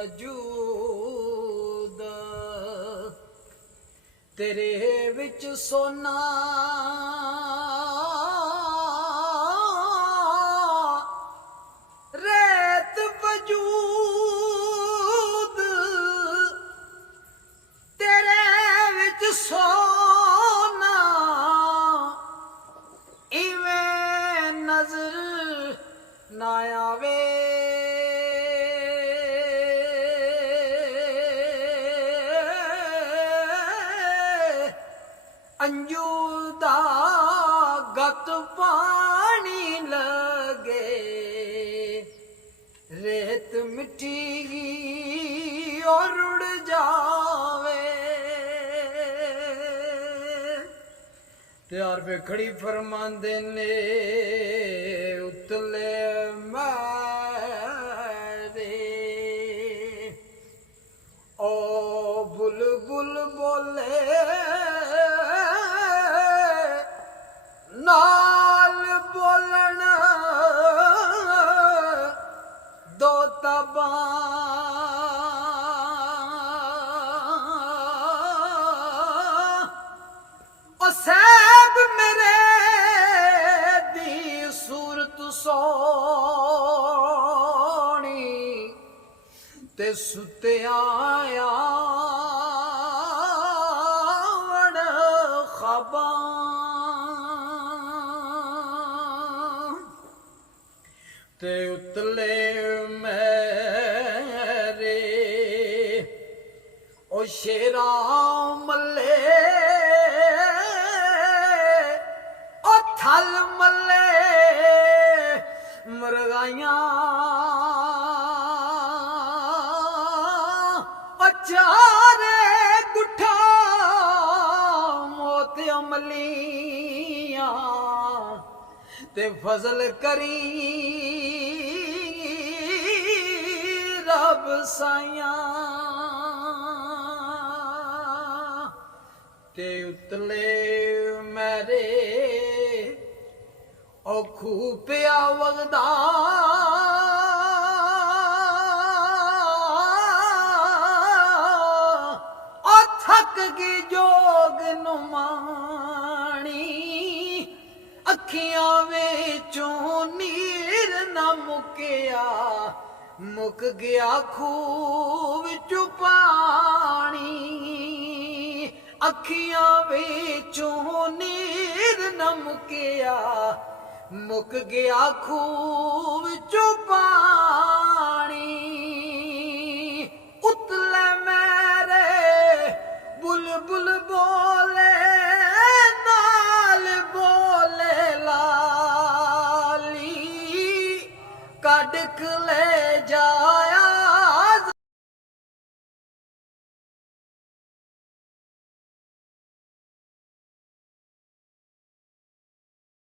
वजूद तेरे विच सोना रेत वजूद तेरे विच सोना इवें नजर ना आवे अंजू दा गत पानी लगे रेत मिट्टी और उड़ जावे त्यार पे खड़ी फरमांदे ने उतले मारे ओ बुलबुल बोले नाल बोलना दो तबा ओ सैब मेरे दी सूरत सोनी ते सुते आया वड़ खबा ते उतले मेरे ओ शेरा मल्ले ओ थल मल्ले मरगाइया ओ चारे गुठा मोत अमलिया ते फजल करी रब साया ते उतले मेरे ओ खूपिया वगदा ओ थक गई जोग नुमानी अखियां विचों नीर न मुकिया मुक गया खूब चुपानी अखियां विचों नीर न मुकिया मुक गया खूब चुपानी उतले मेरे बुलबुल बोले नाल बोले लाली कड़क ले जा